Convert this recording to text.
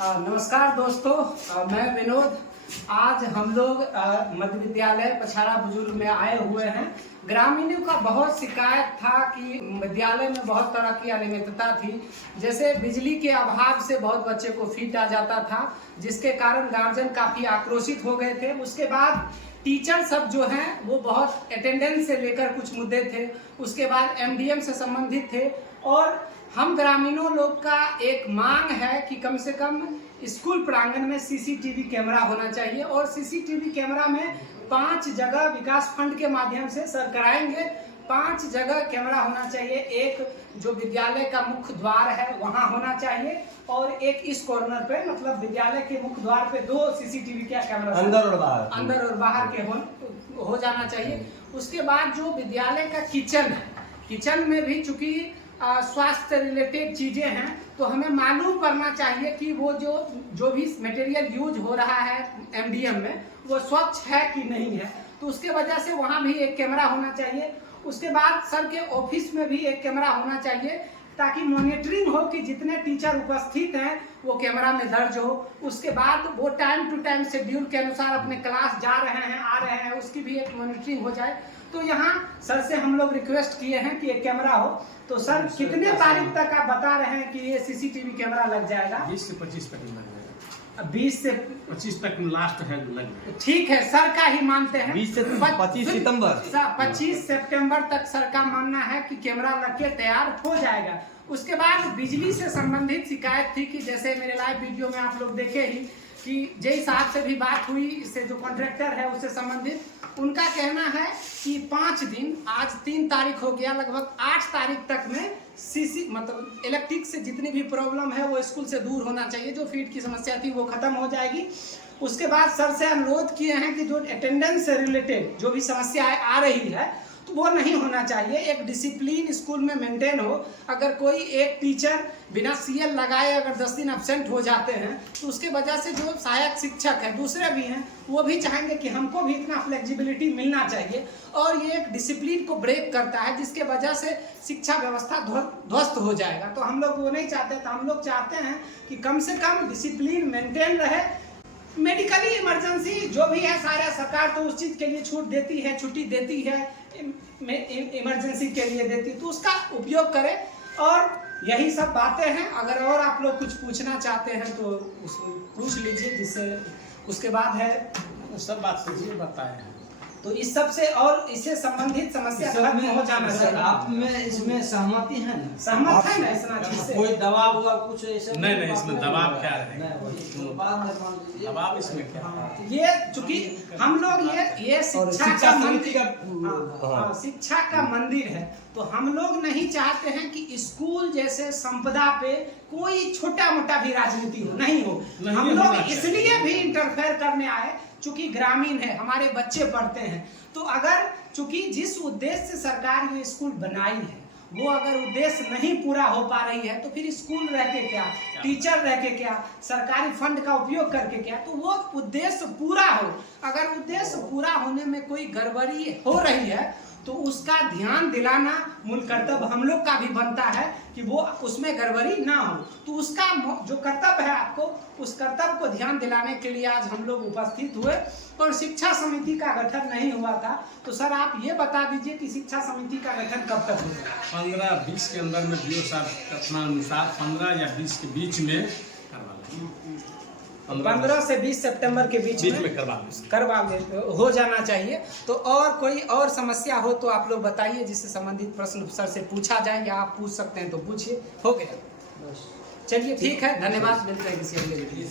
नमस्कार दोस्तों, मैं विनोद। आज हम लोग मध्य विद्यालय पछाड़ा बुजुर्ग में आए हुए हैं। ग्रामीणों का बहुत शिकायत था कि विद्यालय में बहुत तरह की अनियमितता थी। जैसे बिजली के अभाव से बहुत बच्चे को फिट आ जाता था, जिसके कारण गार्जियन काफ़ी आक्रोशित हो गए थे। उसके बाद टीचर सब जो हैं वो बहुत अटेंडेंस से लेकर कुछ मुद्दे थे। उसके बाद एमडीएम से संबंधित थे। और हम ग्रामीणों लोग का एक मांग है कि कम से कम स्कूल प्रांगण में सीसीटीवी कैमरा होना चाहिए। और सीसीटीवी कैमरा में 5 जगह विकास फंड के माध्यम से सर कराएंगे। 5 जगह कैमरा होना चाहिए। एक जो विद्यालय का मुख्य द्वार है वहाँ होना चाहिए, और एक इस कॉर्नर पे, मतलब विद्यालय के मुख्य द्वार पे 2 सीसीटीवी का कैमरा अंदर और बाहर के हो जाना चाहिए। उसके बाद जो विद्यालय का किचन है, किचन में भी चूंकि स्वास्थ्य रिलेटेड चीजें हैं, तो हमें मालूम करना चाहिए कि वो जो भी मटेरियल यूज हो रहा है एमडीएम में वो स्वच्छ है कि नहीं है। तो उसके वजह से वहाँ भी एक कैमरा होना चाहिए। उसके बाद सर के ऑफिस में भी एक कैमरा होना चाहिए, ताकि मॉनिटरिंग हो कि जितने टीचर उपस्थित हैं वो कैमरा में दर्ज हो। उसके बाद वो टाइम टू टाइम शेड्यूल के अनुसार अपने क्लास जा रहे हैं, आ रहे हैं, उसकी भी एक मॉनिटरिंग हो जाए। तो यहाँ सर से हम लोग रिक्वेस्ट किए हैं कि एक कैमरा हो। तो सर कितने तारीख तक आप बता रहे हैं कि ये सीसीटीवी कैमरा लग जाएगा? 20 से 25 तक लग जाएगा। 20 से 25 तक लास्ट है लग जाएगा। ठीक है, सर का ही मानते हैं। 20 से 25 सितंबर 25 सितंबर तक सर का मानना है कि कैमरा लग के तैयार हो जाएगा। उसके बाद बिजली से संबंधित शिकायत थी कि जैसे मेरे लाइव वीडियो में आप लोग देखे ही कि जय साहब से भी बात हुई, इससे जो कॉन्ट्रैक्टर है उससे संबंधित। उनका कहना है कि 5 दिन, आज 3 तारीख हो गया, लगभग 8 तारीख तक में मतलब इलेक्ट्रिक से जितनी भी प्रॉब्लम है वो स्कूल से दूर होना चाहिए। जो फीड की समस्या थी वो खत्म हो जाएगी। उसके बाद सर से अनुरोध किए हैं कि जो अटेंडेंस से रिलेटेड जो भी समस्याएं आ रही है तो वो नहीं होना चाहिए। एक डिसिप्लिन स्कूल में मेंटेन हो। अगर कोई एक टीचर बिना सीएल लगाए अगर 10 दिन एब्सेंट हो जाते हैं तो उसके वजह से जो सहायक शिक्षक है दूसरे भी हैं वो भी चाहेंगे कि हमको भी इतना फ्लेक्सिबिलिटी मिलना चाहिए। और ये एक डिसिप्लिन को ब्रेक करता है, जिसके वजह से शिक्षा व्यवस्था ध्वस्त हो जाएगा। तो हम लोग वो नहीं चाहते। तो हम लोग चाहते हैं कि कम से कम डिसिप्लिन मेंटेन रहे। मेडिकली इमरजेंसी जो भी है, सारा सरकार तो उस चीज के लिए छूट देती है, छुट्टी देती है, इमरजेंसी के लिए देती, तो उसका उपयोग करें। और यही सब बातें हैं। अगर और आप लोग कुछ पूछना चाहते हैं तो पूछ लीजिए, जिससे उसके बाद है सब बात कीजिए, बताए हैं। तो इस सब से और इससे संबंधित समस्या खत्म हो जाना चाहिए। आप में इसमें सहमति है ना? सहमत है ना इतना चीज से? कोई दबाव हुआ कुछ ऐसा? नहीं, इसमें दबाव क्या है? दबाव इसमें क्या? ये चूंकि हम लोग ये शिक्षा का मंदिर, शिक्षा का मंदिर है, तो हम लोग नहीं चाहते हैं कि स्कूल जैसे संपदा पे कोई छोटा मोटा भी राजनीति हो, नहीं हो। हम लोग इसलिए भी इंटरफेयर करने आए चूंकि ग्रामीण है, हमारे बच्चे पढ़ते हैं। तो अगर चूंकि जिस उद्देश्य से सरकार ये स्कूल बनाई है वो अगर उद्देश्य नहीं पूरा हो पा रही है तो फिर स्कूल रह के क्या, टीचर रह के क्या, सरकारी फंड का उपयोग करके क्या? तो वो उद्देश्य पूरा हो। अगर उद्देश्य पूरा होने में कोई गड़बड़ी हो रही है तो उसका ध्यान दिलाना मूल कर्तव्य हम लोग का भी बनता है कि वो उसमें गड़बड़ी ना हो। तो उसका जो कर्तव्य है आपको, उस कर्तव्य को ध्यान दिलाने के लिए आज हम लोग उपस्थित हुए। और शिक्षा समिति का गठन नहीं हुआ था, तो सर आप ये बता दीजिए कि शिक्षा समिति का गठन कब तक होगा? 15-20 के अंदर में DO साहब अपना अनुसार 15 या 20 के बीच में करवा लेंगे। 15 से 20 सितंबर के बीच में करवा हो जाना चाहिए। तो और कोई और समस्या हो तो आप लोग बताइए, जिससे संबंधित प्रश्न सर से पूछा जाए, या आप पूछ सकते हैं तो पूछिए। हो गया, चलिए ठीक है, धन्यवाद। मिलते हैं किसी अगले वीडियो।